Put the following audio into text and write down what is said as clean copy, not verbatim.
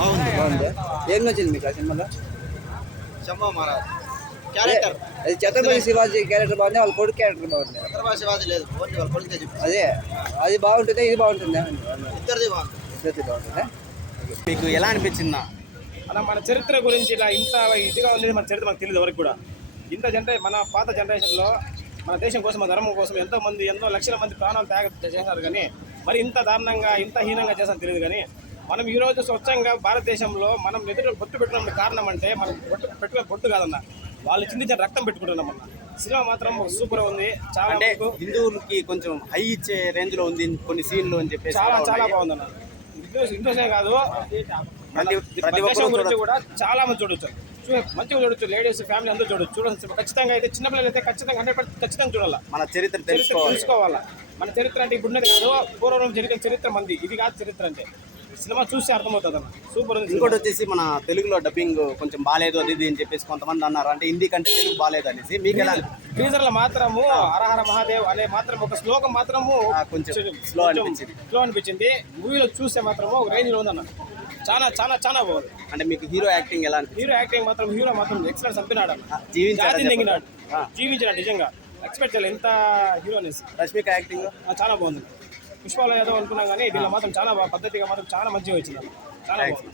బాగుంది. ఏం నచ్చింది మీకు ఆ సినిమాలో? శంభా మహారాజ్ క్యారెక్టర్. అది ఛత్రపతి శివాజీ క్యారెక్టర్ బాగుంది, వాళ్ళ కొడుకు క్యారెక్టర్ బాగుంది. ఛత్రపతి శివాజీ లేదు, ఓన్లీ వాళ్ళ కొడుకునే చూపించారు. అదే అది బాగుంటుందా, ఇది బాగుంటుందా? ఇద్దరిది బాగుంది. ఇద్దరిది బాగుంటుందా? మీకు ఎలా అనిపించిందా? అలా మన చరిత్ర గురించి ఇలా ఇంత ఇదిగా ఉండేది మన చరిత్ర మనకు తెలియదు ఎవరికి కూడా. ఇంత మన పాత జనరేషన్లో మన దేశం కోసం, మన ధర్మం కోసం ఎన్నో లక్షల మంది ప్రాణాలు త్యాగం చేశారు. కానీ మరి ఇంత దారుణంగా, ఇంత హీనంగా చేస్తారని తెలియదు. కానీ మనం ఈరోజు స్వచ్ఛంగా భారతదేశంలో మనం ఎదురు బొట్టు పెట్టుకున్న కారణం అంటే మనం పెట్టుకునే బొట్టు కాదన్న, వాళ్ళు చిందించిన రక్తం పెట్టుకుంటున్నాం అన్న. సినిమా మాత్రం సూపర్ ఉంది. చాలా అంటే హిందువులకి కొంచెం హై ఇచ్చే రేంజ్ లో ఉంది కొన్ని సీన్లు అని చెప్పేసి చాలా బాగుందన్న. హిందూసే కాదు, దేశం గురించి కూడా చాలా మంది చూడొచ్చు, మంచిగా చూడొచ్చు. లేడీస్, ఫ్యామిలీ అందరూ చూడొచ్చు. ఖచ్చితంగా అయితే చిన్నపిల్లలు అయితే ఖచ్చితంగా 100% ఖచ్చితంగా చూడాలి. మన చరిత్ర తెలుసుకోవాలా. మన చరిత్ర అంటే ఇప్పుడు కాదు, పూర్వం జరిగిన చరిత్ర మంది, ఇది కాదు చరిత్ర అంటే. సినిమా చూస్తే అర్థమవుతుంది అన్న, సూపర్ ఉంది. ఇంకోటి వచ్చేసి మన తెలుగులో డబ్బింగ్ కొంచెం బాగాలేదు అది ఇది అని చెప్పేసి కొంతమంది అన్నారు. అంటే హిందీ కంటే తెలుగు బాగాలేదు అనేసి మీకు ఎలా? టీజర్లో మాత్రము హరహర మహాదేవ్ అనే మాత్రం ఒక శ్లోకం మాత్రము కొంచెం స్లో అనిపించింది. మూవీలో చూస్తే మాత్రము ఒక రేంజ్లో ఉందన్న. చాలా చాలా చాలా బాగుంది. అంటే మీకు హీరో యాక్టింగ్ ఎలా? హీరో మాత్రం ఎక్సలెంట్, చంపినాడు, జీవించినాడు. నిజంగా ఎక్స్పెక్ట్ చేయాలి ఎంత హీరో అనేసి. రష్మిక యాక్టింగ్ చాలా బాగుంది. పుష్పలో ఏదో అనుకున్నాం కానీ దీనిలో మాత్రం చాలా పద్ధతిగా మాత్రం చాలా మంచిగా వచ్చింది. చాలా బాగుంది.